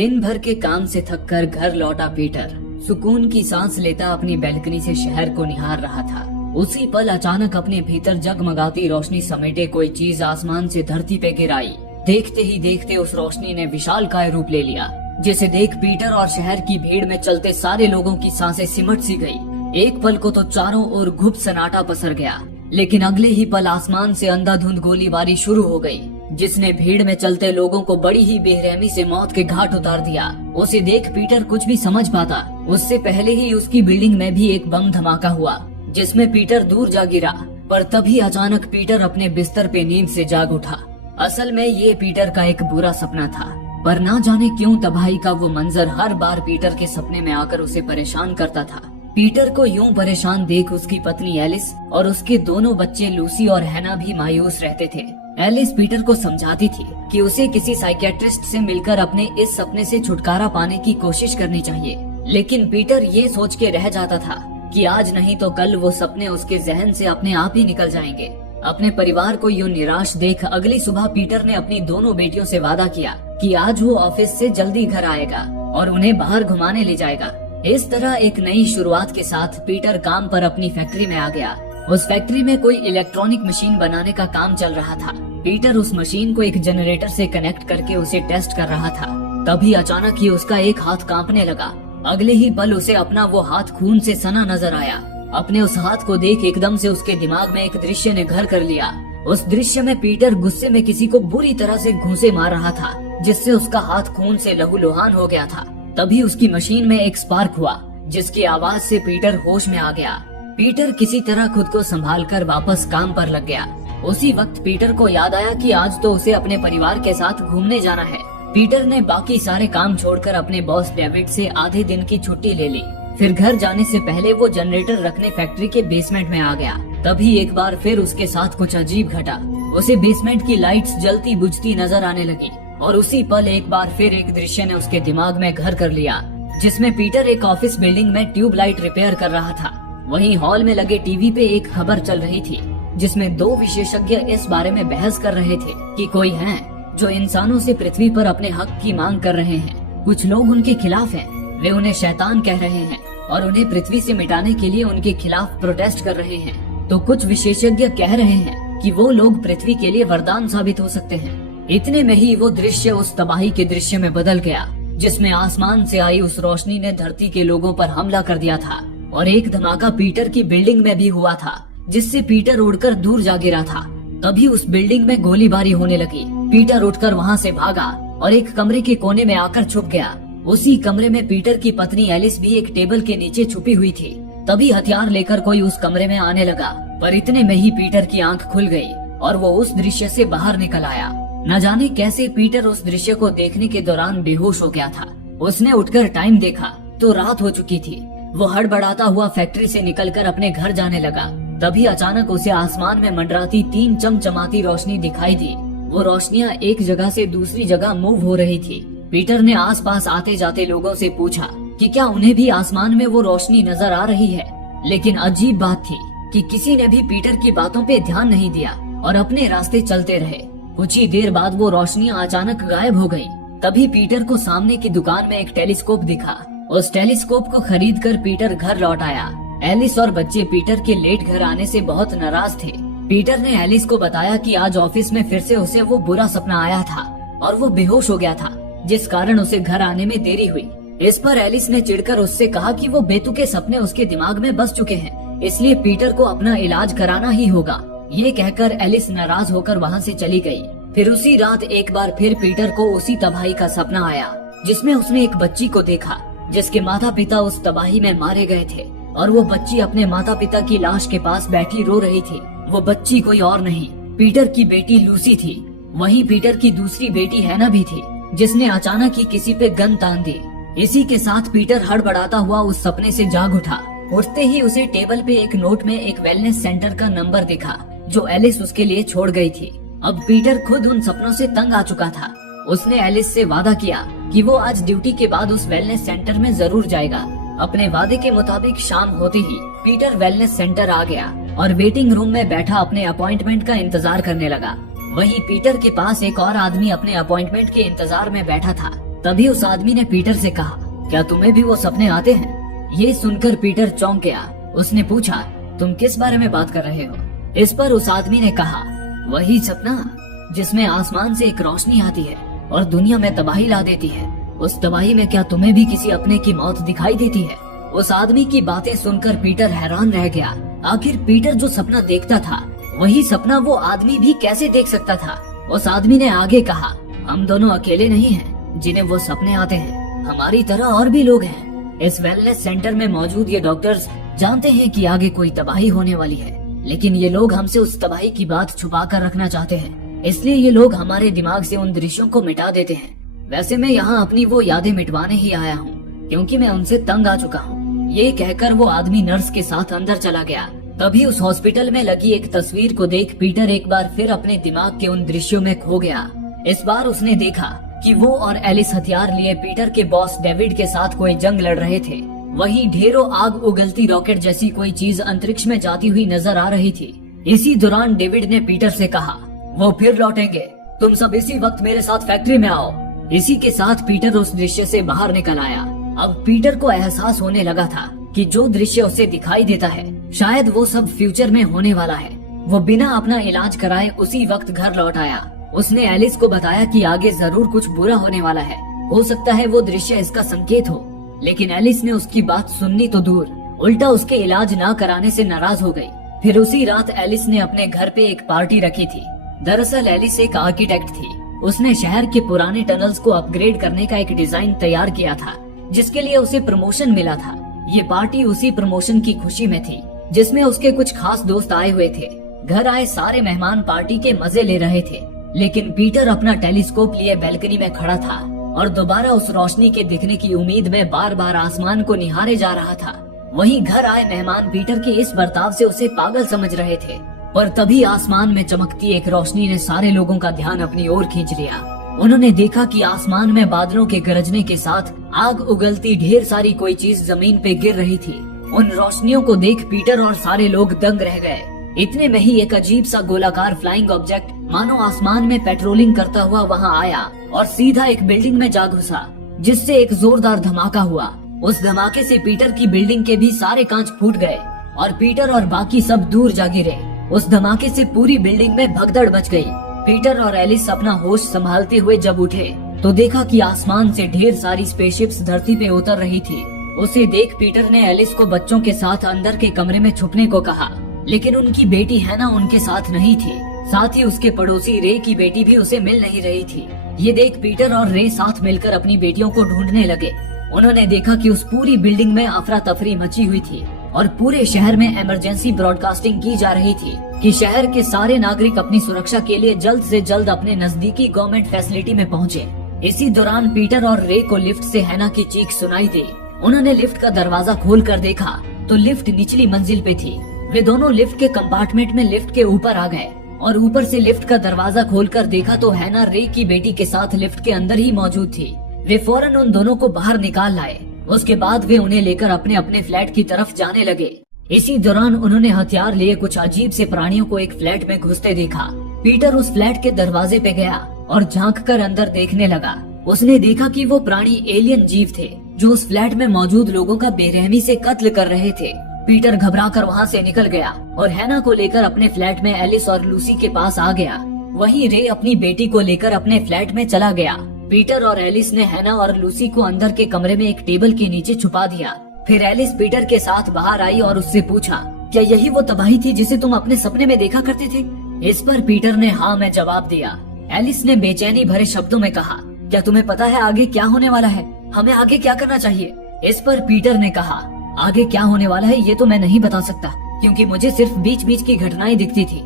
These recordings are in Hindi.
दिन भर के काम से थककर घर लौटा पीटर सुकून की सांस लेता अपनी बैल्कनी से शहर को निहार रहा था। उसी पल अचानक अपने भीतर जगमगाती रोशनी समेटे कोई चीज आसमान से धरती पे गिराई। देखते ही देखते उस रोशनी ने विशालकाय रूप ले लिया, जिसे देख पीटर और शहर की भीड़ में चलते सारे लोगों की सांसें सिमट सी गई। एक पल को तो चारों ओर गुप्त सन्नाटा पसर गया, लेकिन अगले ही पल आसमान से अंधाधुंध गोलीबारी शुरू हो गई, जिसने भीड़ में चलते लोगों को बड़ी ही बेरहमी से मौत के घाट उतार दिया। उसे देख पीटर कुछ भी समझ पाता उससे पहले ही उसकी बिल्डिंग में भी एक बम धमाका हुआ, जिसमें पीटर दूर जा गिरा। पर तभी अचानक पीटर अपने बिस्तर पे नींद से जाग उठा। असल में ये पीटर का एक बुरा सपना था, पर ना जाने क्यों तबाही का वो मंजर हर बार पीटर के सपने में आकर उसे परेशान करता था। पीटर को यूं परेशान देख उसकी पत्नी एलिस और उसके दोनों बच्चे लूसी और हैना भी मायूस रहते थे। एलिस पीटर को समझाती थी कि उसे किसी साइकियाट्रिस्ट से मिलकर अपने इस सपने से छुटकारा पाने की कोशिश करनी चाहिए, लेकिन पीटर ये सोच के रह जाता था कि आज नहीं तो कल वो सपने उसके जहन से अपने आप ही निकल जाएंगे। अपने परिवार को यूं निराश देख अगली सुबह पीटर ने अपनी दोनों बेटियों से वादा किया कि आज वो ऑफिस से जल्दी घर आएगा और उन्हें बाहर घुमाने ले जाएगा। इस तरह एक नई शुरुआत के साथ पीटर काम पर अपनी फैक्ट्री में आ गया। उस फैक्ट्री में कोई इलेक्ट्रॉनिक मशीन बनाने का काम चल रहा था। पीटर उस मशीन को एक जनरेटर से कनेक्ट करके उसे टेस्ट कर रहा था। तभी अचानक ही उसका एक हाथ कांपने लगा। अगले ही पल उसे अपना वो हाथ खून से सना नजर आया। अपने उस हाथ को देख एकदम से उसके दिमाग में एक दृश्य ने घर कर लिया। उस दृश्य में पीटर गुस्से में किसी को बुरी तरह से घूंसे मार रहा था, जिससे उसका हाथ खून से लहूलुहान हो गया था। तभी उसकी मशीन में एक स्पार्क हुआ, जिसकी आवाज से पीटर होश में आ गया। पीटर किसी तरह खुद को संभालकर वापस काम पर लग गया। उसी वक्त पीटर को याद आया कि आज तो उसे अपने परिवार के साथ घूमने जाना है। पीटर ने बाकी सारे काम छोड़कर अपने बॉस डेविड से आधे दिन की छुट्टी ले ली। फिर घर जाने से पहले वो जनरेटर रखने फैक्ट्री के बेसमेंट में आ गया। तभी एक बार फिर उसके साथ कुछ अजीब घटा। उसे बेसमेंट की लाइट्स जलती बुझती नजर आने लगी और उसी पल एक बार फिर एक दृश्य ने उसके दिमाग में घर कर लिया, जिसमें पीटर एक ऑफिस बिल्डिंग में ट्यूबलाइट रिपेयर कर रहा था। वहीं हॉल में लगे टीवी पे एक खबर चल रही थी, जिसमें दो विशेषज्ञ इस बारे में बहस कर रहे थे कि कोई है जो इंसानों से पृथ्वी पर अपने हक की मांग कर रहे हैं। कुछ लोग उनके खिलाफ हैं, वे उन्हें शैतान कह रहे हैं और उन्हें पृथ्वी से मिटाने के लिए उनके खिलाफ प्रोटेस्ट कर रहे हैं। तो कुछ विशेषज्ञ कह रहे हैं कि वो लोग पृथ्वी के लिए वरदान साबित हो सकते हैं। इतने में ही वो दृश्य उस तबाही के दृश्य में बदल गया, जिसमें आसमान से आई उस रोशनी ने धरती के लोगों पर हमला कर दिया था और एक धमाका पीटर की बिल्डिंग में भी हुआ था, जिससे पीटर उड़कर दूर जा गिरा था। तभी उस बिल्डिंग में गोलीबारी होने लगी। पीटर उठकर वहां से भागा और एक कमरे के कोने में आकर छुप गया। उसी कमरे में पीटर की पत्नी एलिस भी एक टेबल के नीचे छुपी हुई थी। तभी हथियार लेकर कोई उस कमरे में आने लगा, पर इतने में ही पीटर की आंख खुल गई और वो उस दृश्य से बाहर निकल आया। न जाने कैसे पीटर उस दृश्य को देखने के दौरान बेहोश हो गया था। उसने उठकर टाइम देखा तो रात हो चुकी थी। वो हड़बड़ाता हुआ फैक्ट्री से निकलकर अपने घर जाने लगा। तभी अचानक उसे आसमान में मंडराती तीन चमचमाती रोशनी दिखाई दी। वो रोशनियां एक जगह से दूसरी जगह मूव हो रही थी। पीटर ने आसपास आते जाते लोगों से पूछा कि क्या उन्हें भी आसमान में वो रोशनी नजर आ रही है, लेकिन अजीब बात थी कि किसी ने भी पीटर की बातों पे ध्यान नहीं दिया और अपने रास्ते चलते रहे। कुछ ही देर बाद वो रोशनियां अचानक गायब हो गयी। तभी पीटर को सामने की दुकान में एक टेलीस्कोप दिखा। उस टेलीस्कोप को खरीदकर पीटर घर लौट आया। एलिस और बच्चे पीटर के लेट घर आने से बहुत नाराज थे। पीटर ने एलिस को बताया कि आज ऑफिस में फिर से उसे वो बुरा सपना आया था और वो बेहोश हो गया था, जिस कारण उसे घर आने में देरी हुई। इस पर एलिस ने चिढ़कर उससे कहा कि वो बेतुके सपने उसके दिमाग में बस चुके हैं, इसलिए पीटर को अपना इलाज कराना ही होगा। ये कहकर एलिस नाराज होकर वहाँ से चली गई। फिर उसी रात एक बार फिर पीटर को उसी तबाही का सपना आया, जिसमें उसने एक बच्ची को देखा जिसके माता पिता उस तबाही में मारे गए थे और वो बच्ची अपने माता पिता की लाश के पास बैठी रो रही थी। वो बच्ची कोई और नहीं, पीटर की बेटी लूसी थी। वहीं पीटर की दूसरी बेटी हैना भी थी, जिसने अचानक ही किसी पे गन तान दी। इसी के साथ पीटर हड़बड़ाता हुआ उस सपने से जाग उठा। उठते ही उसे टेबल पे एक नोट में एक वेलनेस सेंटर का नंबर दिखा, जो एलिस उसके लिए छोड़ गई थी। अब पीटर खुद उन सपनों से तंग आ चुका था। उसने एलिस से वादा किया कि वो आज ड्यूटी के बाद उस वेलनेस सेंटर में जरूर जाएगा। अपने वादे के मुताबिक शाम होते ही पीटर वेलनेस सेंटर आ गया और वेटिंग रूम में बैठा अपने अपॉइंटमेंट का इंतजार करने लगा। वहीं पीटर के पास एक और आदमी अपने अपॉइंटमेंट के इंतजार में बैठा था। तभी उस आदमी ने पीटर से कहा, क्या तुम्हें भी वो सपने आते हैं? ये सुनकर पीटर चौंक गया। उसने पूछा, तुम किस बारे में बात कर रहे हो? इस पर उस आदमी ने कहा, वही सपना जिसमें आसमान से एक रोशनी आती है और दुनिया में तबाही ला देती है। उस तबाही में क्या तुम्हें भी किसी अपने की मौत दिखाई देती है? उस आदमी की बातें सुनकर पीटर हैरान रह गया। आखिर पीटर जो सपना देखता था वही सपना वो आदमी भी कैसे देख सकता था? उस आदमी ने आगे कहा, हम दोनों अकेले नहीं हैं जिन्हें वो सपने आते हैं, हमारी तरह और भी लोग हैं। इस वेलनेस सेंटर में मौजूद ये डॉक्टर्स जानते हैं कि आगे कोई तबाही होने वाली है, लेकिन ये लोग हमसे उस तबाही की बात छुपा कर रखना चाहते हैं, इसलिए ये लोग हमारे दिमाग से उन दृश्यों को मिटा देते हैं। वैसे मैं यहाँ अपनी वो यादें मिटवाने ही आया हूँ, क्योंकि मैं उनसे तंग आ चुका हूँ। ये कहकर वो आदमी नर्स के साथ अंदर चला गया। तभी उस हॉस्पिटल में लगी एक तस्वीर को देख पीटर एक बार फिर अपने दिमाग के उन दृश्यों में खो गया। इस बार उसने देखा कि वो और एलिस हथियार लिए पीटर के बॉस डेविड के साथ कोई जंग लड़ रहे थे। वहीं ढेरों आग उगलती रॉकेट जैसी कोई चीज अंतरिक्ष में जाती हुई नजर आ रही थी। इसी दौरान डेविड ने पीटर से कहा, वो फिर लौटेंगे, तुम सब इसी वक्त मेरे साथ फैक्ट्री में आओ। इसी के साथ पीटर उस दृश्य से बाहर निकल आया। अब पीटर को एहसास होने लगा था कि जो दृश्य उसे दिखाई देता है शायद वो सब फ्यूचर में होने वाला है। वो बिना अपना इलाज कराए उसी वक्त घर लौट आया। उसने एलिस को बताया कि आगे जरूर कुछ बुरा होने वाला है, हो सकता है वो दृश्य इसका संकेत हो। लेकिन एलिस ने उसकी बात सुननी तो दूर, उल्टा उसके इलाज न कराने से नाराज हो गई। फिर उसी रात एलिस ने अपने घर पे एक पार्टी रखी थी। दरअसल एलिस एक आर्किटेक्ट थी। उसने शहर के पुराने टनल्स को अपग्रेड करने का एक डिजाइन तैयार किया था, जिसके लिए उसे प्रमोशन मिला था। ये पार्टी उसी प्रमोशन की खुशी में थी, जिसमें उसके कुछ खास दोस्त आए हुए थे। घर आए सारे मेहमान पार्टी के मजे ले रहे थे, लेकिन पीटर अपना टेलीस्कोप लिए बैल्कनी में खड़ा था और दोबारा उस रोशनी के दिखने की उम्मीद में बार बार आसमान को निहारे जा रहा था। वहीं घर आए मेहमान पीटर के इस बर्ताव से उसे पागल समझ रहे थे, पर तभी आसमान में चमकती एक रोशनी ने सारे लोगों का ध्यान अपनी ओर खींच लिया। उन्होंने देखा कि आसमान में बादलों के गरजने के साथ आग उगलती ढेर सारी कोई चीज जमीन पे गिर रही थी। उन रोशनियों को देख पीटर और सारे लोग दंग रह गए। इतने में ही एक अजीब सा गोलाकार फ्लाइंग ऑब्जेक्ट मानो आसमान में पेट्रोलिंग करता हुआ वहां आया और सीधा एक बिल्डिंग में जा घुसा, जिससे एक जोरदार धमाका हुआ। उस धमाके से पीटर की बिल्डिंग के भी सारे कांच फूट गए और पीटर और बाकी सब दूर जा गिरे। उस धमाके से पूरी बिल्डिंग में भगदड़ मच गई। पीटर और एलिस अपना होश संभालते हुए जब उठे तो देखा कि आसमान से ढेर सारी स्पेसशिप्स धरती पे उतर रही थी। उसे देख पीटर ने एलिस को बच्चों के साथ अंदर के कमरे में छुपने को कहा, लेकिन उनकी बेटी हैना उनके साथ नहीं थी। साथ ही उसके पड़ोसी रे की बेटी भी उसे मिल नहीं रही थी। ये देख पीटर और रे साथ मिलकर अपनी बेटियों को ढूंढने लगे। उन्होंने देखा कि उस पूरी बिल्डिंग में अफरा तफरी मची हुई थी और पूरे शहर में इमरजेंसी ब्रॉडकास्टिंग की जा रही थी कि शहर के सारे नागरिक अपनी सुरक्षा के लिए जल्द से जल्द अपने नजदीकी गवर्नमेंट फैसिलिटी में पहुंचे। इसी दौरान पीटर और रे को लिफ्ट से हैना की चीख सुनाई दी। उन्होंने लिफ्ट का दरवाजा खोल कर देखा तो लिफ्ट निचली मंजिल पे थी। वे दोनों लिफ्ट के कंपार्टमेंट में लिफ्ट के ऊपर आ गए और ऊपर से लिफ्ट का दरवाजा खोलकर देखा तो हैना रे की बेटी के साथ लिफ्ट के अंदर ही मौजूद थी। वे फौरन उन दोनों को बाहर निकाल लाए। उसके बाद वे उन्हें लेकर अपने अपने फ्लैट की तरफ जाने लगे। इसी दौरान उन्होंने हथियार लिए कुछ अजीब से प्राणियों को एक फ्लैट में घुसते देखा। पीटर उस फ्लैट के दरवाजे पे गया और झांक कर अंदर देखने लगा। उसने देखा कि वो प्राणी एलियन जीव थे जो उस फ्लैट में मौजूद लोगों का बेरहमी से कत्ल कर रहे थे। पीटर घबराकर वहाँ से निकल गया और हैना को लेकर अपने फ्लैट में एलिस और लूसी के पास आ गया। वहीं रे अपनी बेटी को लेकर अपने फ्लैट में चला गया। पीटर और एलिस ने हैना और लूसी को अंदर के कमरे में एक टेबल के नीचे छुपा दिया। फिर एलिस पीटर के साथ बाहर आई और उससे पूछा, क्या यही वो तबाही थी जिसे तुम अपने सपने में देखा करते थे? इस पर पीटर ने हाँ में जवाब दिया। एलिस ने बेचैनी भरे शब्दों में कहा, क्या तुम्हें पता है आगे क्या होने वाला है? हमें आगे क्या करना चाहिए? इस पर पीटर ने कहा, आगे क्या होने वाला है ये तो मैं नहीं बता सकता, क्योंकि मुझे सिर्फ बीच बीच की घटनाएं दिखती थी।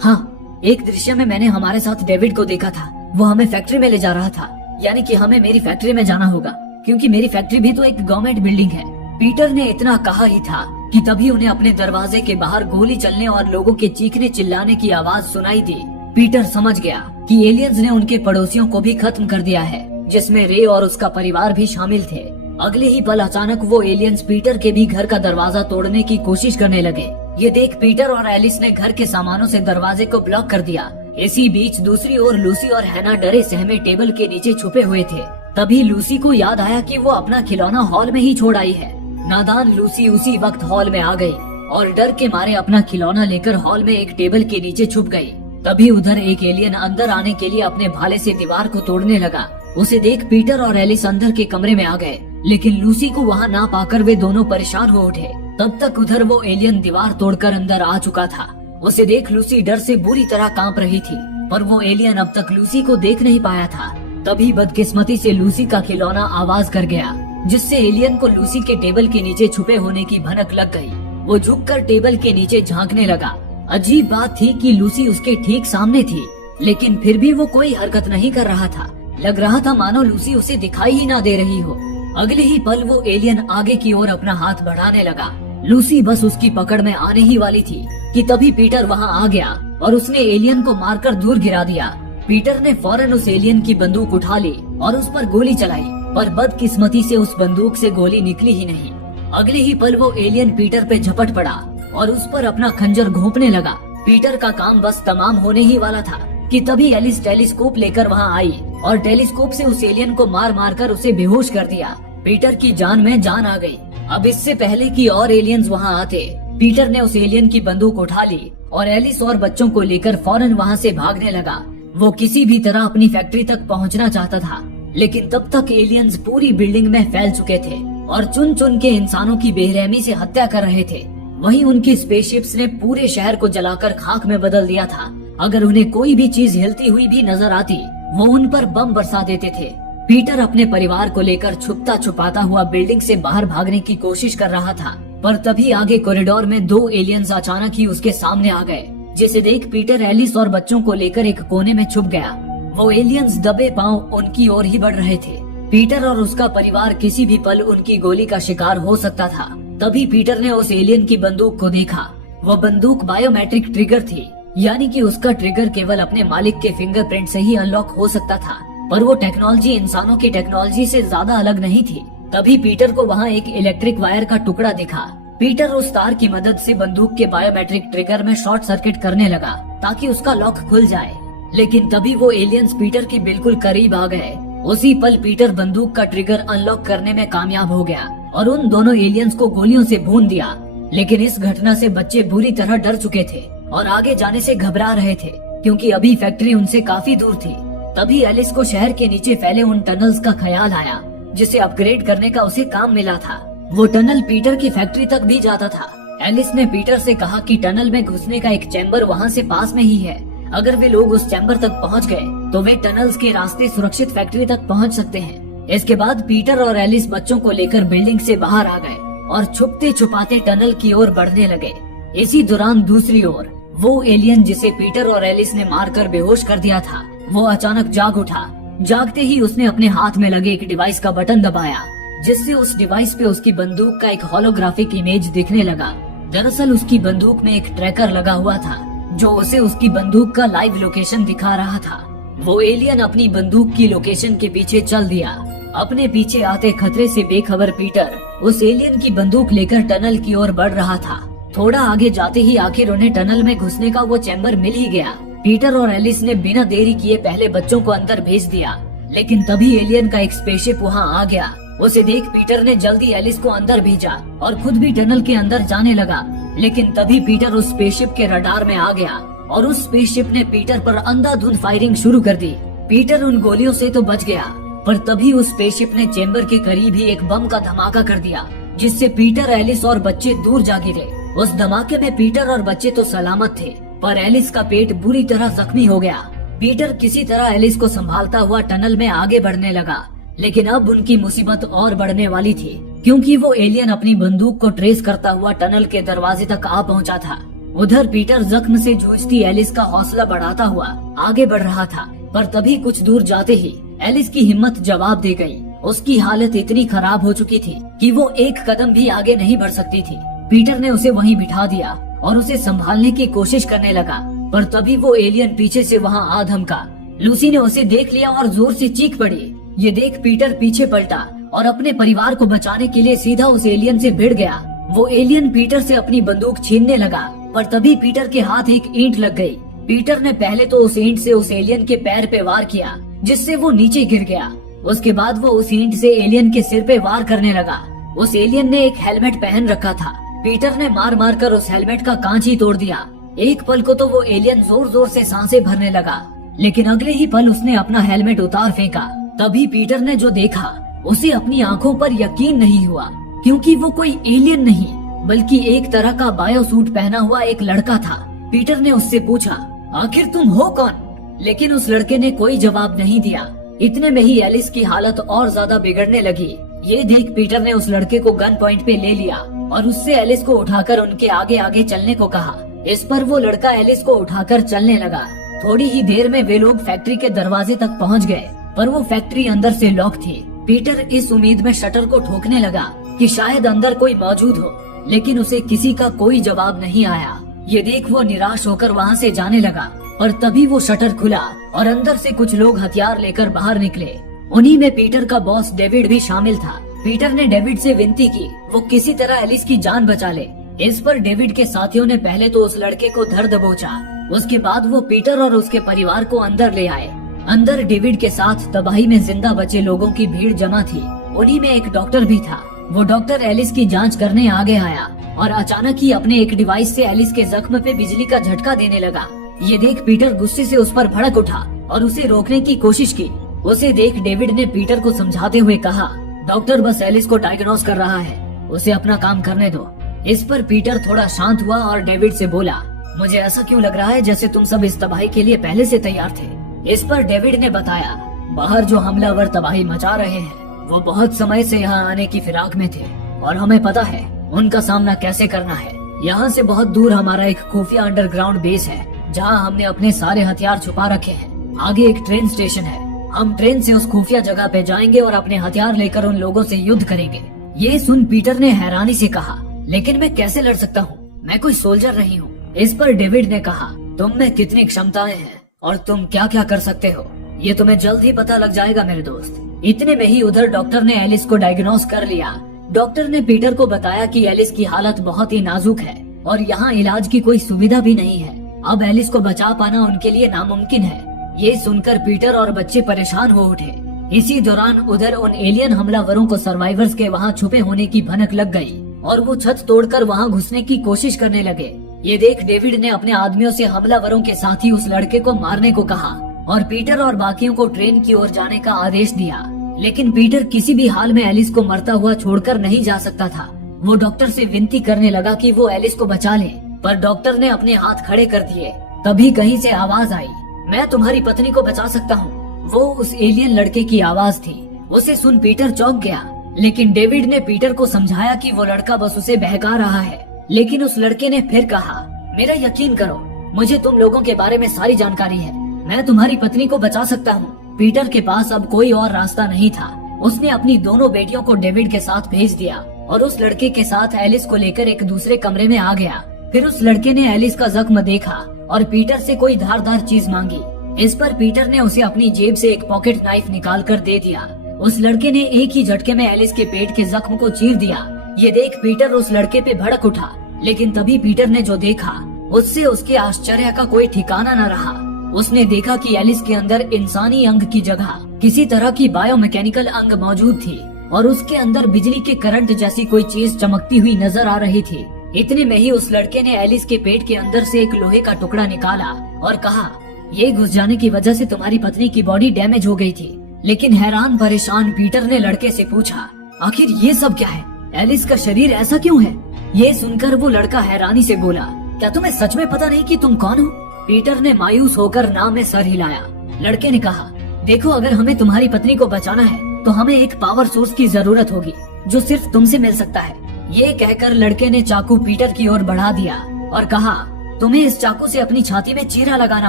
हाँ, एक दृश्य में मैंने हमारे साथ डेविड को देखा था। वो हमें फैक्ट्री में ले जा रहा था, यानी कि हमें मेरी फैक्ट्री में जाना होगा, क्योंकि मेरी फैक्ट्री भी तो एक गवर्नमेंट बिल्डिंग है। पीटर ने इतना कहा ही था कि तभी उन्हें अपने दरवाजे के बाहर गोली चलने और लोगों के चीखने चिल्लाने की आवाज सुनाई दी। पीटर समझ गया कि एलियंस ने उनके पड़ोसियों को भी खत्म कर दिया है, जिसमें रे और उसका परिवार भी शामिल थे। अगले ही पल अचानक वो एलियंस पीटर के भी घर का दरवाजा तोड़ने की कोशिश करने लगे। ये देख पीटर और एलिस ने घर के सामानों से दरवाजे को ब्लॉक कर दिया। इसी बीच दूसरी ओर लूसी और हैना डरे सहमे टेबल के नीचे छुपे हुए थे। तभी लूसी को याद आया कि वो अपना खिलौना हॉल में ही छोड़ आई है। नादान लूसी उसी वक्त हॉल में आ गई और डर के मारे अपना खिलौना लेकर हॉल में एक टेबल के नीचे छुप गई। तभी उधर एक एलियन अंदर आने के लिए अपने भाले से दीवार को तोड़ने लगा। उसे देख पीटर और एलिस अंदर के कमरे में आ गए, लेकिन लूसी को वहाँ ना पाकर वे दोनों परेशान हो उठे। तब तक उधर वो एलियन दीवार तोड़कर अंदर आ चुका था। उसे देख लूसी डर से बुरी तरह कांप रही थी, पर वो एलियन अब तक लूसी को देख नहीं पाया था। तभी बदकिस्मती से लूसी का खिलौना आवाज कर गया, जिससे एलियन को लूसी के टेबल के नीचे छुपे होने की भनक लग गई। वो झुककर टेबल के नीचे झांकने लगा। अजीब बात थी कि लूसी उसके ठीक सामने थी, लेकिन फिर भी वो कोई हरकत नहीं कर रहा था। लग रहा था मानो लूसी उसे दिखाई ही ना दे रही हो। अगले ही पल वो एलियन आगे की ओर अपना हाथ बढ़ाने लगा। लूसी बस उसकी पकड़ में आने ही वाली थी कि तभी पीटर वहाँ आ गया और उसने एलियन को मारकर दूर गिरा दिया। पीटर ने फौरन उस एलियन की बंदूक उठा ली और उस पर गोली चलाई, पर बदकिस्मती से उस बंदूक से गोली निकली ही नहीं। अगले ही पल वो एलियन पीटर पे झपट पड़ा और उस पर अपना खंजर घोंपने लगा। पीटर का काम बस तमाम होने ही वाला था कि तभी एलिस टेलीस्कोप लेकर वहाँ आई और टेलीस्कोप से उस एलियन को मार मार कर उसे बेहोश कर दिया। पीटर की जान में जान आ गई। अब इससे पहले कि और एलियंस वहाँ आते, पीटर ने उस एलियन की बंदूक उठा ली और एलिस और बच्चों को लेकर फौरन वहाँ से भागने लगा। वो किसी भी तरह अपनी फैक्ट्री तक पहुँचना चाहता था, लेकिन तब तक एलियंस पूरी बिल्डिंग में फैल चुके थे और चुन चुन के इंसानों की बेरहमी से हत्या कर रहे थे। वहीं उनकी स्पेसशिप्स ने पूरे शहर को जलाकर खाक में बदल दिया था। अगर उन्हें कोई भी चीज हिलती हुई भी नजर आती, वो उन पर बम बरसा देते थे। पीटर अपने परिवार को लेकर छुपता छुपाता हुआ बिल्डिंग से बाहर भागने की कोशिश कर रहा था, पर तभी आगे कॉरिडोर में दो एलियंस अचानक ही उसके सामने आ गए, जिसे देख पीटर एलिस और बच्चों को लेकर एक कोने में छुप गया। वो एलियंस दबे पांव उनकी ओर ही बढ़ रहे थे। पीटर और उसका परिवार किसी भी पल उनकी गोली का शिकार हो सकता था। तभी पीटर ने उस एलियन की बंदूक को देखा। वो बंदूक बायोमेट्रिक ट्रिगर थी, यानी कि उसका ट्रिगर केवल अपने मालिक के फिंगरप्रिंट से ही अनलॉक हो सकता था, पर वो टेक्नोलॉजी इंसानों की टेक्नोलॉजी से ज्यादा अलग नहीं थी। तभी पीटर को वहाँ एक इलेक्ट्रिक वायर का टुकड़ा दिखा। पीटर उस तार की मदद से बंदूक के बायोमेट्रिक ट्रिगर में शॉर्ट सर्किट करने लगा ताकि उसका लॉक खुल जाए, लेकिन तभी वो एलियंस पीटर के बिल्कुल करीब आ गए। उसी पल पीटर बंदूक का ट्रिगर अनलॉक करने में कामयाब हो गया और उन दोनों एलियंस को गोलियों से भून दिया। लेकिन इस घटना से बच्चे बुरी तरह डर चुके थे और आगे जाने से घबरा रहे थे, क्योंकि अभी फैक्ट्री उनसे काफी दूर थी। तभी एलिस को शहर के नीचे फैले उन टनल्स का ख्याल आया, जिसे अपग्रेड करने का उसे काम मिला था। वो टनल पीटर की फैक्ट्री तक भी जाता था। एलिस ने पीटर से कहा कि टनल में घुसने का एक चैम्बर वहाँ से पास में ही है। अगर वे लोग उस चैम्बर तक पहुँच गए तो वे टनल्स के रास्ते सुरक्षित फैक्ट्री तक पहुँच सकते हैं। इसके बाद पीटर और एलिस बच्चों को लेकर बिल्डिंग से बाहर आ गए और छुपते छुपाते टनल की ओर बढ़ने लगे। इसी दौरान दूसरी ओर वो एलियन जिसे पीटर और एलिस ने मारकर बेहोश कर दिया था, वो अचानक जाग उठा। जागते ही उसने अपने हाथ में लगे एक डिवाइस का बटन दबाया, जिससे उस डिवाइस पे उसकी बंदूक का एक होलोग्राफिक इमेज दिखने लगा। दरअसल उसकी बंदूक में एक ट्रैकर लगा हुआ था, जो उसे उसकी बंदूक का लाइव लोकेशन दिखा रहा था। वो एलियन अपनी बंदूक की लोकेशन के पीछे चल दिया। अपने पीछे आते खतरे से बेखबर पीटर उस एलियन की बंदूक लेकर टनल की ओर बढ़ रहा था। थोड़ा आगे जाते ही आखिर उन्हें टनल में घुसने का वो चैम्बर मिल ही गया। पीटर और एलिस ने बिना देरी किए पहले बच्चों को अंदर भेज दिया, लेकिन तभी एलियन का एक स्पेसशिप वहाँ आ गया। उसे देख पीटर ने जल्दी एलिस को अंदर भेजा और खुद भी टनल के अंदर जाने लगा, लेकिन तभी पीटर उस स्पेसशिप के रडार में आ गया और उस स्पेसशिप ने पीटर पर अंधाधुंध फायरिंग शुरू कर दी। पीटर उन गोलियों से तो बच गया, पर तभी उस स्पेसशिप ने चेम्बर के करीब ही एक बम का धमाका कर दिया, जिससे पीटर, एलिस और बच्चे दूर जा गिरे। उस धमाके में पीटर और बच्चे तो सलामत थे, पर एलिस का पेट बुरी तरह जख्मी हो गया। पीटर किसी तरह एलिस को संभालता हुआ टनल में आगे बढ़ने लगा, लेकिन अब उनकी मुसीबत और बढ़ने वाली थी, क्योंकि वो एलियन अपनी बंदूक को ट्रेस करता हुआ टनल के दरवाजे तक आ पहुंचा था। उधर पीटर जख्म से जूझती एलिस का हौसला बढ़ाता हुआ आगे बढ़ रहा था, पर तभी कुछ दूर जाते ही एलिस की हिम्मत जवाब दे गई। उसकी हालत इतनी खराब हो चुकी थी कि वो एक कदम भी आगे नहीं बढ़ सकती थी। पीटर ने उसे वहीं बिठा दिया और उसे संभालने की कोशिश करने लगा, पर तभी वो एलियन पीछे से वहाँ आ धमका। लूसी ने उसे देख लिया और जोर से चीख पड़ी। ये देख पीटर पीछे पलटा और अपने परिवार को बचाने के लिए सीधा उस एलियन से भिड़ गया। वो एलियन पीटर से अपनी बंदूक छीनने लगा, पर तभी पीटर के हाथ एक ईंट लग गई। पीटर ने पहले तो उस ईंट से उस एलियन के पैर पे वार किया, जिससे वो नीचे गिर गया। उसके बाद वो उस ईंट से एलियन के सिर पे वार करने लगा। उस एलियन ने एक हेलमेट पहन रखा था। पीटर ने मार मार कर उस हेलमेट का कांच ही तोड़ दिया। एक पल को तो वो एलियन जोर जोर से सांसें भरने लगा, लेकिन अगले ही पल उसने अपना हेलमेट उतार फेंका। तभी पीटर ने जो देखा उसे अपनी आंखों पर यकीन नहीं हुआ, क्योंकि वो कोई एलियन नहीं बल्कि एक तरह का बायो सूट पहना हुआ एक लड़का था। पीटर ने उससे पूछा, आखिर तुम हो कौन? लेकिन उस लड़के ने कोई जवाब नहीं दिया। इतने में ही एलिस की हालत और ज्यादा बिगड़ने लगी। ये देख पीटर ने उस लड़के को गन पॉइंट पे ले लिया और उससे एलिस को उठाकर उनके आगे आगे चलने को कहा। इस पर वो लड़का एलिस को उठाकर चलने लगा। थोड़ी ही देर में वे लोग फैक्ट्री के दरवाजे तक पहुंच गए, पर वो फैक्ट्री अंदर से लॉक थी। पीटर इस उम्मीद में शटर को ठोकने लगा कि शायद अंदर कोई मौजूद हो, लेकिन उसे किसी का कोई जवाब नहीं आया। ये देख वो निराश होकर वहाँ से जाने लगा, और तभी वो शटर खुला और अंदर से कुछ लोग हथियार लेकर बाहर निकले। उन्हीं में पीटर का बॉस डेविड भी शामिल था। पीटर ने डेविड से विनती की वो किसी तरह एलिस की जान बचा ले। इस पर डेविड के साथियों ने पहले तो उस लड़के को धर दबोचा, उसके बाद वो पीटर और उसके परिवार को अंदर ले आए। अंदर डेविड के साथ तबाही में जिंदा बचे लोगों की भीड़ जमा थी। उन्हीं में एक डॉक्टर भी था। वो डॉक्टर एलिस की जांच करने आगे आया और अचानक ही अपने एक डिवाइस से एलिस के जख्म पे बिजली का झटका देने लगा। ये देख पीटर गुस्से से उस पर भड़क उठा और उसे रोकने की कोशिश की। उसे देख डेविड ने पीटर को समझाते हुए कहा, डॉक्टर बस एलिस को डायग्नोस कर रहा है, उसे अपना काम करने दो। इस पर पीटर थोड़ा शांत हुआ और डेविड से बोला, मुझे ऐसा क्यों लग रहा है जैसे तुम सब इस तबाही के लिए पहले से तैयार थे। इस पर डेविड ने बताया, बाहर जो हमलावर तबाही मचा रहे हैं वो बहुत समय से यहाँ आने की फिराक में थे और हमें पता है उनका सामना कैसे करना है। यहाँ से बहुत दूर हमारा एक खुफिया अंडरग्राउंड बेस है जहाँ हमने अपने सारे हथियार छुपा रखे हैं। आगे एक ट्रेन स्टेशन है, हम ट्रेन से उस खुफिया जगह पे जाएंगे और अपने हथियार लेकर उन लोगों से युद्ध करेंगे। ये सुन पीटर ने हैरानी से कहा, लेकिन मैं कैसे लड़ सकता हूँ, मैं कोई सोल्जर नहीं हूँ। इस पर डेविड ने कहा, तुम में कितनी क्षमताएं हैं और तुम क्या क्या कर सकते हो ये तुम्हें जल्द ही पता लग जाएगा मेरे दोस्त। इतने में ही उधर डॉक्टर ने एलिस को डायग्नोस कर लिया। डॉक्टर ने पीटर को बताया कि एलिस की हालत बहुत ही नाजुक है और यहाँ इलाज की कोई सुविधा भी नहीं है। अब एलिस को बचा पाना उनके लिए नामुमकिन है। ये सुनकर पीटर और बच्चे परेशान हो उठे। इसी दौरान उधर उन एलियन हमलावरों को सर्वाइवर्स के वहाँ छुपे होने की भनक लग गई और वो छत तोड़कर वहाँ घुसने की कोशिश करने लगे। ये देख डेविड ने अपने आदमियों से हमलावरों के साथ ही उस लड़के को मारने को कहा और पीटर और बाकियों को ट्रेन की ओर जाने का आदेश दिया। लेकिन पीटर किसी भी हाल में एलिस को मरता हुआ छोड़कर नहीं जा सकता था। वो डॉक्टर से विनती करने लगा कि वो एलिस को बचा ले, पर डॉक्टर ने अपने हाथ खड़े कर दिए। तभी कहीं से आवाज आई, मैं तुम्हारी पत्नी को बचा सकता हूँ। वो उस एलियन लड़के की आवाज थी। उसे सुन पीटर चौंक गया, लेकिन डेविड ने पीटर को समझाया कि वो लड़का बस उसे बहका रहा है। लेकिन उस लड़के ने फिर कहा, मेरा यकीन करो, मुझे तुम लोगों के बारे में सारी जानकारी है, मैं तुम्हारी पत्नी को बचा सकता हूँ। पीटर के पास अब कोई और रास्ता नहीं था। उसने अपनी दोनों बेटियों को डेविड के साथ भेज दिया और उस लड़के के साथ एलिस को लेकर एक दूसरे कमरे में आ गया। फिर उस लड़के ने एलिस का जख्म देखा और पीटर से कोई धारदार चीज मांगी। इस पर पीटर ने उसे अपनी जेब से एक पॉकेट नाइफ निकाल कर दे दिया। उस लड़के ने एक ही झटके में एलिस के पेट के जख्म को चीर दिया। ये देख पीटर उस लड़के पे भड़क उठा, लेकिन तभी पीटर ने जो देखा उससे उसके आश्चर्य का कोई ठिकाना न रहा। उसने देखा कि एलिस के अंदर इंसानी अंग की जगह किसी तरह की बायोमैकेनिकल अंग मौजूद थी और उसके अंदर बिजली के करंट जैसी कोई चीज चमकती हुई नजर आ रही थी। इतने में ही उस लड़के ने एलिस के पेट के अंदर से एक लोहे का टुकड़ा निकाला और कहा, ये घुस जाने की वजह से तुम्हारी पत्नी की बॉडी डैमेज हो गई थी। लेकिन हैरान परेशान पीटर ने लड़के से पूछा, आखिर ये सब क्या है, एलिस का शरीर ऐसा क्यों है? ये सुनकर वो लड़का हैरानी से बोला, क्या तुम्हें सच में पता नहीं कि तुम कौन हो? पीटर ने मायूस होकर नाव में सर हिलाया। लड़के ने कहा, देखो, अगर हमें तुम्हारी पत्नी को बचाना है तो हमें एक पावर सोर्स की जरूरत होगी जो सिर्फ तुमसे मिल सकता है। ये कहकर लड़के ने चाकू पीटर की ओर बढ़ा दिया और कहा, तुम्हें इस चाकू से अपनी छाती में चीरा लगाना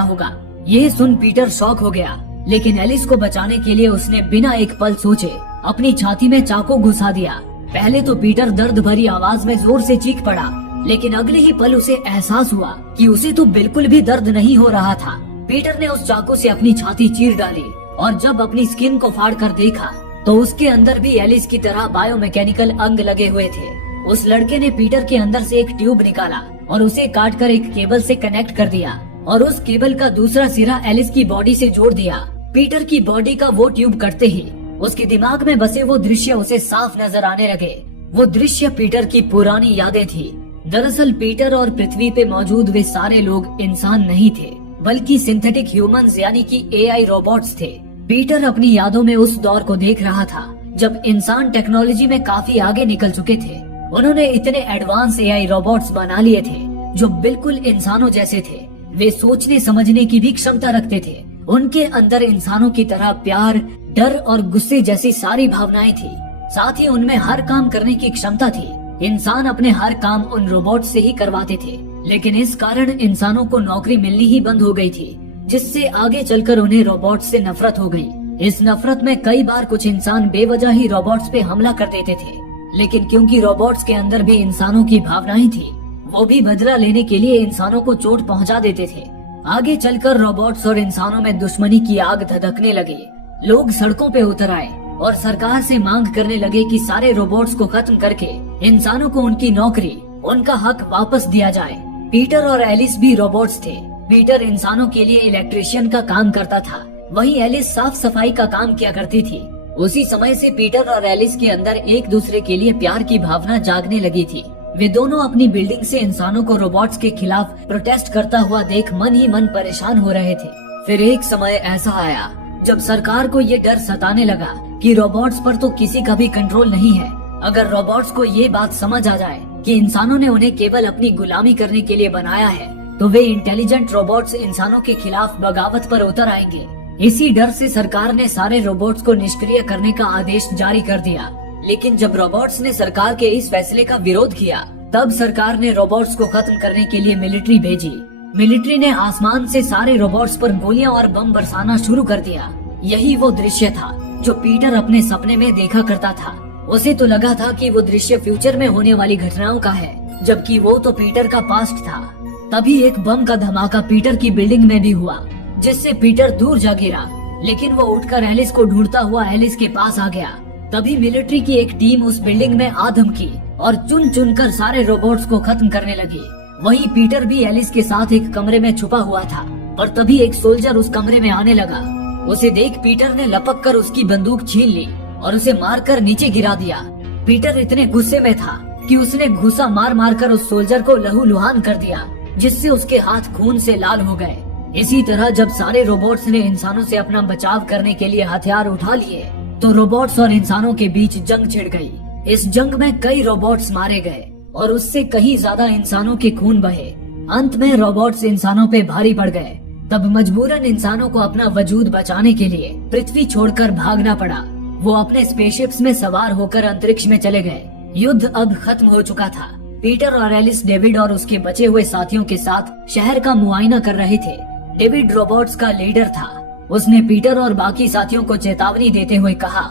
होगा। ये सुन पीटर शॉक हो गया, लेकिन एलिस को बचाने के लिए उसने बिना एक पल सोचे अपनी छाती में चाकू घुसा दिया। पहले तो पीटर दर्द भरी आवाज में जोर से चीख पड़ा, लेकिन अगले ही पल उसे एहसास हुआ कि उसे तो बिल्कुल भी दर्द नहीं हो रहा था। पीटर ने उस चाकू से अपनी छाती चीर डाली और जब अपनी स्किन को फाड़ कर देखा तो उसके अंदर भी एलिस की तरह बायोमैकेनिकल अंग लगे हुए थे। उस लड़के ने पीटर के अंदर से एक ट्यूब निकाला और उसे काट कर एक केबल से कनेक्ट कर दिया और उस केबल का दूसरा सिरा एलिस की बॉडी से जोड़ दिया। पीटर की बॉडी का वो ट्यूब कटते ही उसके दिमाग में बसे वो दृश्य उसे साफ नजर आने लगे। वो दृश्य पीटर की पुरानी यादें थी। दरअसल पीटर और पृथ्वी पे मौजूद वे सारे लोग इंसान नहीं थे, बल्कि सिंथेटिक ह्यूमंस यानी कि एआई रोबोट्स थे। पीटर अपनी यादों में उस दौर को देख रहा था जब इंसान टेक्नोलॉजी में काफी आगे निकल चुके थे। उन्होंने इतने एडवांस एआई रोबोट्स बना लिए थे जो बिल्कुल इंसानों जैसे थे। वे सोचने समझने की भी क्षमता रखते थे। उनके अंदर इंसानों की तरह प्यार, डर और गुस्से जैसी सारी भावनाएं थी। साथ ही उनमें हर काम करने की क्षमता थी। इंसान अपने हर काम उन रोबोट से ही करवाते थे, लेकिन इस कारण इंसानों को नौकरी मिलनी ही बंद हो गई थी, जिससे आगे चलकर उन्हें रोबोट से नफरत हो गई। इस नफरत में कई बार कुछ इंसान बेवजह ही रोबोट्स पे हमला कर देते थे, लेकिन क्योंकि रोबोट्स के अंदर भी इंसानों की भावनाएं थी, वो भी बदला लेने के लिए इंसानों को चोट पहुंचा देते थे। आगे चलकर रोबोट्स और इंसानों में दुश्मनी की आग धधकने लगी। लोग सड़कों पे उतर आए और सरकार से मांग करने लगे कि सारे रोबोट्स को खत्म करके इंसानों को उनकी नौकरी, उनका हक वापस दिया जाए। पीटर और एलिस भी रोबोट्स थे। पीटर इंसानों के लिए इलेक्ट्रिशियन का काम करता था, वहीं एलिस साफ सफाई का काम किया करती थी। उसी समय से पीटर और एलिस के अंदर एक दूसरे के लिए प्यार की भावना जागने लगी थी। वे दोनों अपनी बिल्डिंग से इंसानों को रोबोट्स के खिलाफ प्रोटेस्ट करता हुआ देख मन ही मन परेशान हो रहे थे। फिर एक समय ऐसा आया जब सरकार को ये डर सताने लगा कि रोबोट्स पर तो किसी का भी कंट्रोल नहीं है। अगर रोबोट्स को ये बात समझ आ जाए कि इंसानों ने उन्हें केवल अपनी गुलामी करने के लिए बनाया है, तो वे इंटेलिजेंट रोबोट्स इंसानों के खिलाफ बगावत पर उतर आएंगे। इसी डर से सरकार ने सारे रोबोट्स को निष्क्रिय करने का आदेश जारी कर दिया। लेकिन जब रोबोट्स ने सरकार के इस फैसले का विरोध किया, तब सरकार ने रोबोट्स को खत्म करने के लिए मिलिट्री भेजी। मिलिट्री ने आसमान से सारे रोबोट्स पर गोलियां और बम बरसाना शुरू कर दिया। यही वो दृश्य था जो पीटर अपने सपने में देखा करता था। उसे तो लगा था कि वो दृश्य फ्यूचर में होने वाली घटनाओं का है, जबकि वो तो पीटर का पास्ट था। तभी एक बम का धमाका पीटर की बिल्डिंग में भी हुआ, जिससे पीटर दूर जा गिरा। लेकिन वो उठकर एलिस को ढूंढता हुआ एलिस के पास आ गया। तभी मिलिट्री की एक टीम उस बिल्डिंग में आ धमकी और चुन चुन कर सारे रोबोट्स को खत्म करने लगी। वहीं पीटर भी एलिस के साथ एक कमरे में छुपा हुआ था, पर तभी एक सोल्जर उस कमरे में आने लगा। उसे देख पीटर ने लपक कर उसकी बंदूक छीन ली और उसे मारकर नीचे गिरा दिया। पीटर इतने गुस्से में था कि उसने घूसा मार मार कर उस सोल्जर को लहूलुहान कर दिया, जिससे उसके हाथ खून से लाल हो गए। इसी तरह जब सारे रोबोट्स ने इंसानों से अपना बचाव करने के लिए हथियार उठा लिए, तो रोबोट्स और इंसानों के बीच जंग छिड़ गई। इस जंग में कई रोबोट्स मारे गए और उससे कहीं ज्यादा इंसानों के खून बहे। अंत में रोबोट्स इंसानों पे भारी पड़ गए। तब मजबूरन इंसानों को अपना वजूद बचाने के लिए पृथ्वी छोड़कर भागना पड़ा। वो अपने स्पेसशिप्स में सवार होकर अंतरिक्ष में चले गए। युद्ध अब खत्म हो चुका था। पीटर और एलिस डेविड और उसके बचे हुए साथियों के साथ शहर का मुआयना कर रहे थे। डेविड रोबोट्स का लीडर था। उसने पीटर और बाकी साथियों को चेतावनी देते हुए कहा,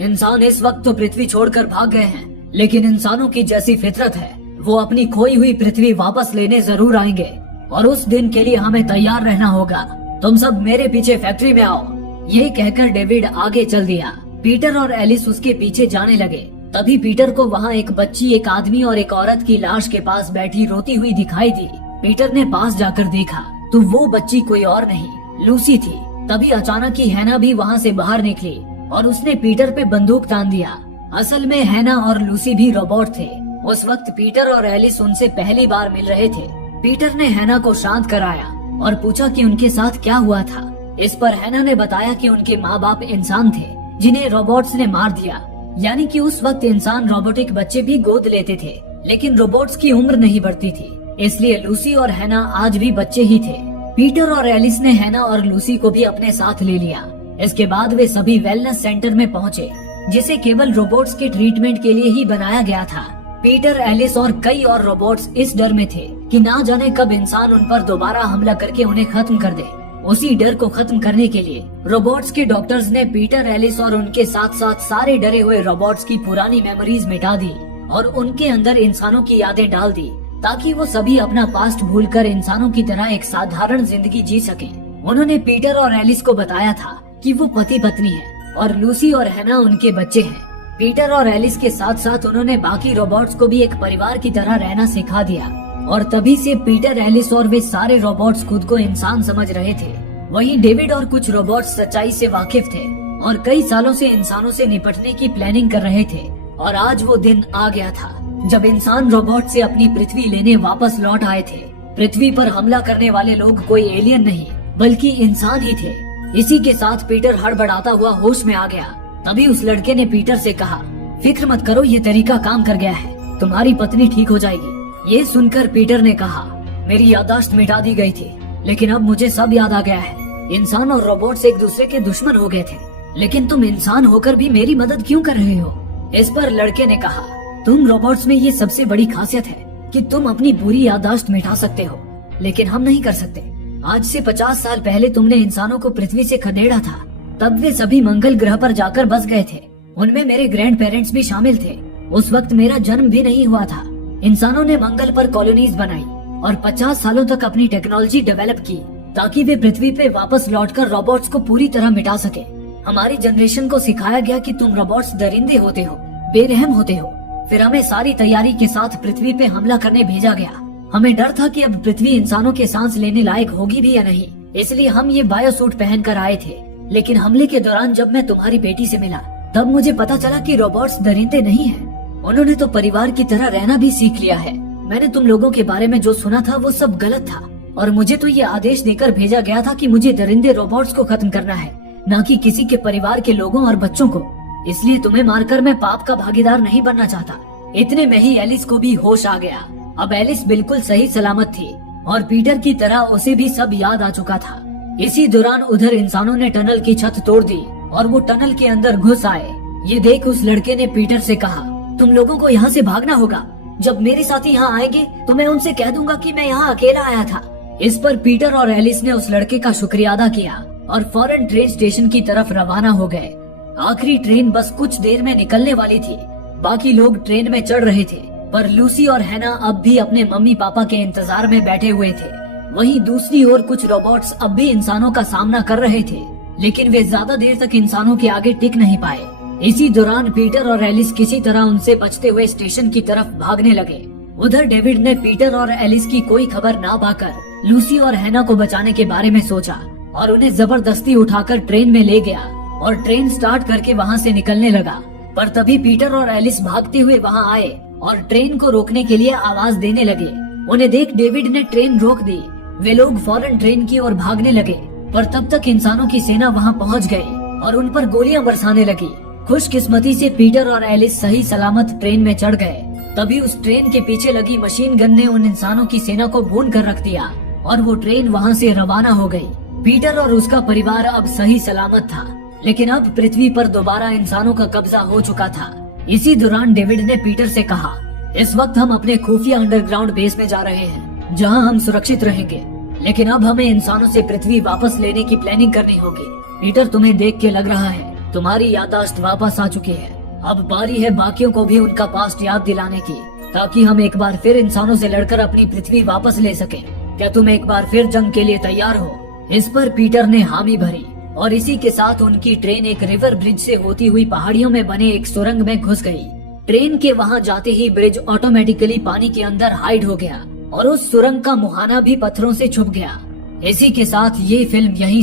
इंसान इस वक्त तो पृथ्वी छोड़कर भाग गए हैं, लेकिन इंसानों की जैसी फितरत है, वो अपनी खोई हुई पृथ्वी वापस लेने जरूर आएंगे और उस दिन के लिए हमें तैयार रहना होगा। तुम सब मेरे पीछे फैक्ट्री में आओ। यही कहकर डेविड आगे चल दिया। पीटर और एलिस उसके पीछे जाने लगे। तभी पीटर को वहाँ एक बच्ची, एक आदमी और एक औरत की लाश के पास बैठी रोती हुई दिखाई दी। पीटर ने पास जाकर देखा तो वो बच्ची कोई और नहीं, लूसी थी। तभी अचानक ही हैना भी वहाँ से बाहर निकली और उसने पीटर पे बंदूक तान दिया। असल में हैना और लूसी भी रोबोट थे। उस वक्त पीटर और एलिस उनसे पहली बार मिल रहे थे। पीटर ने हैना को शांत कराया और पूछा कि उनके साथ क्या हुआ था। इस पर हैना ने बताया कि उनके माँ बाप इंसान थे जिन्हें रोबोट्स ने मार दिया। यानी कि उस वक्त इंसान रोबोटिक बच्चे भी गोद लेते थे, लेकिन रोबोट्स की उम्र नहीं बढ़ती थी, इसलिए लूसी और हैना आज भी बच्चे ही थे। पीटर और एलिस ने हैना और लूसी को भी अपने साथ ले लिया। इसके बाद वे सभी वेलनेस सेंटर में पहुँचे, जिसे केवल रोबोट्स के ट्रीटमेंट के लिए ही बनाया गया था। पीटर, एलिस और कई और रोबोट्स इस डर में थे कि ना जाने कब इंसान उन पर दोबारा हमला करके उन्हें खत्म कर दे। उसी डर को खत्म करने के लिए रोबोट्स के डॉक्टर्स ने पीटर, एलिस और उनके साथ साथ सारे डरे हुए रोबोट्स की पुरानी मेमोरीज मिटा दी और उनके अंदर इंसानों की यादें डाल दी, ताकि वो सभी अपना पास्ट भूलकर इंसानों की तरह एक साधारण जिंदगी जी सके। उन्होंने पीटर और एलिस को बताया था कि वो पति पत्नी है और लूसी और हैना उनके बच्चे हैं। पीटर और एलिस के साथ साथ उन्होंने बाकी रोबोट्स को भी एक परिवार की तरह रहना सिखा दिया और तभी से पीटर, एलिस और वे सारे रोबोट्स खुद को इंसान समझ रहे थे। वहीं डेविड और कुछ रोबोट्स सच्चाई से वाकिफ थे और कई सालों से इंसानों से निपटने की प्लानिंग कर रहे थे। और आज वो दिन आ गया था जब इंसान रोबोट से अपनी पृथ्वी लेने वापस लौट आए थे। पृथ्वी पर हमला करने वाले लोग कोई एलियन नहीं बल्कि इंसान ही थे। इसी के साथ पीटर हड़बड़ाता हुआ होश में आ गया। तभी उस लड़के ने पीटर से कहा, फिक्र मत करो, ये तरीका काम कर गया है, तुम्हारी पत्नी ठीक हो जाएगी। ये सुनकर पीटर ने कहा, मेरी याददाश्त मिटा दी गई थी, लेकिन अब मुझे सब याद आ गया है। इंसान और रोबोट्स एक दूसरे के दुश्मन हो गए थे, लेकिन तुम इंसान होकर भी मेरी मदद क्यों कर रहे हो? इस पर लड़के ने कहा, तुम रोबोट्स में ये सबसे बड़ी खासियत है कि तुम अपनी बुरी याददाश्त मिटा सकते हो, लेकिन हम नहीं कर सकते। आज से 50 साल पहले तुमने इंसानों को पृथ्वी से खदेड़ा था, तब वे सभी मंगल ग्रह पर जाकर बस गए थे। उनमें मेरे ग्रैंड पेरेंट्स भी शामिल थे। उस वक्त मेरा जन्म भी नहीं हुआ था। इंसानों ने मंगल पर कॉलोनीज बनाई और 50 सालों तक अपनी टेक्नोलॉजी डेवलप की ताकि वे पृथ्वी पे वापस लौटकर रोबोट्स को पूरी तरह मिटा सके। हमारी जनरेशन को सिखाया गया कि तुम रोबोट्स दरिंदे होते हो, बेरहम होते हो। फिर हमें सारी तैयारी के साथ पृथ्वी पे हमला करने भेजा गया। हमें डर था कि अब पृथ्वी इंसानों के सांस लेने लायक होगी भी या नहीं, इसलिए हम ये बायोसूट पहन कर आए थे। लेकिन हमले के दौरान जब मैं तुम्हारी बेटी से मिला, तब मुझे पता चला कि रोबोट्स दरिंदे नहीं हैं। उन्होंने तो परिवार की तरह रहना भी सीख लिया है। मैंने तुम लोगों के बारे में जो सुना था वो सब गलत था, और मुझे तो ये आदेश देकर भेजा गया था कि मुझे दरिंदे रोबोट्स को खत्म करना है, न कि किसी के परिवार के लोगों और बच्चों को। इसलिए तुम्हें मारकर मैं पाप का भागीदार नहीं बनना चाहता। इतने में ही एलिस को भी होश आ गया। अब एलिस बिल्कुल सही सलामत थी और पीटर की तरह उसे भी सब याद आ चुका था। इसी दौरान उधर इंसानों ने टनल की छत तोड़ दी और वो टनल के अंदर घुस आए। ये देख उस लड़के ने पीटर से कहा, तुम लोगों को यहाँ से भागना होगा। जब मेरे साथी यहाँ आएंगे तो मैं उनसे कह दूंगा कि मैं यहाँ अकेला आया था। इस पर पीटर और एलिस ने उस लड़के का शुक्रिया अदा किया और फौरन ट्रेन स्टेशन की तरफ रवाना हो गए। आखिरी ट्रेन बस कुछ देर में निकलने वाली थी। बाकी लोग ट्रेन में चढ़ रहे थे, पर लूसी और हैना अब भी अपने मम्मी पापा के इंतजार में बैठे हुए थे। वहीं दूसरी ओर कुछ रोबोट्स अब भी इंसानों का सामना कर रहे थे, लेकिन वे ज्यादा देर तक इंसानों के आगे टिक नहीं पाए। इसी दौरान पीटर और एलिस किसी तरह उनसे बचते हुए स्टेशन की तरफ भागने लगे। उधर डेविड ने पीटर और एलिस की कोई खबर ना पाकर लूसी और हैना को बचाने के बारे में सोचा और उन्हें जबरदस्ती उठाकर ट्रेन में ले गया और ट्रेन स्टार्ट करके वहाँ से निकलने लगा। पर तभी पीटर और एलिस भागते हुए वहाँ आए और ट्रेन को रोकने के लिए आवाज देने लगे। उन्हें देख डेविड ने ट्रेन रोक दी। वे लोग फौरन ट्रेन की ओर भागने लगे, पर तब तक इंसानों की सेना वहाँ पहुँच गई और उन पर गोलियां बरसाने लगी। खुशकिस्मती से पीटर और एलिस सही सलामत ट्रेन में चढ़ गए। तभी उस ट्रेन के पीछे लगी मशीन गन ने उन इंसानों की सेना को भून कर रख दिया और वो ट्रेन वहाँ से रवाना हो गई। पीटर और उसका परिवार अब सही सलामत था, लेकिन अब पृथ्वी पर दोबारा इंसानों का कब्जा हो चुका था। इसी दौरान डेविड ने पीटर से कहा, इस वक्त हम अपने खुफिया अंडरग्राउंड बेस में जा रहे हैं, जहां हम सुरक्षित रहेंगे, लेकिन अब हमें इंसानों से पृथ्वी वापस लेने की प्लानिंग करनी होगी। पीटर, तुम्हें देख के लग रहा है तुम्हारी याददाश्त वापस आ चुकी है। अब बारी है बाकियों को भी उनका पास्ट याद दिलाने की, ताकि हम एक बार फिर इंसानों से लड़कर अपनी पृथ्वी वापस ले सकें। क्या तुम एक बार फिर जंग के लिए तैयार हो? इस पर पीटर ने हामी भरी और इसी के साथ उनकी ट्रेन एक रिवर ब्रिज से होती हुई पहाड़ियों में बने एक सुरंग में घुस गई। ट्रेन के वहां जाते ही ब्रिज ऑटोमेटिकली पानी के अंदर हाइड हो गया और उस सुरंग का मुहाना भी पत्थरों से छुप गया। इसी के साथ ये फिल्म यहीं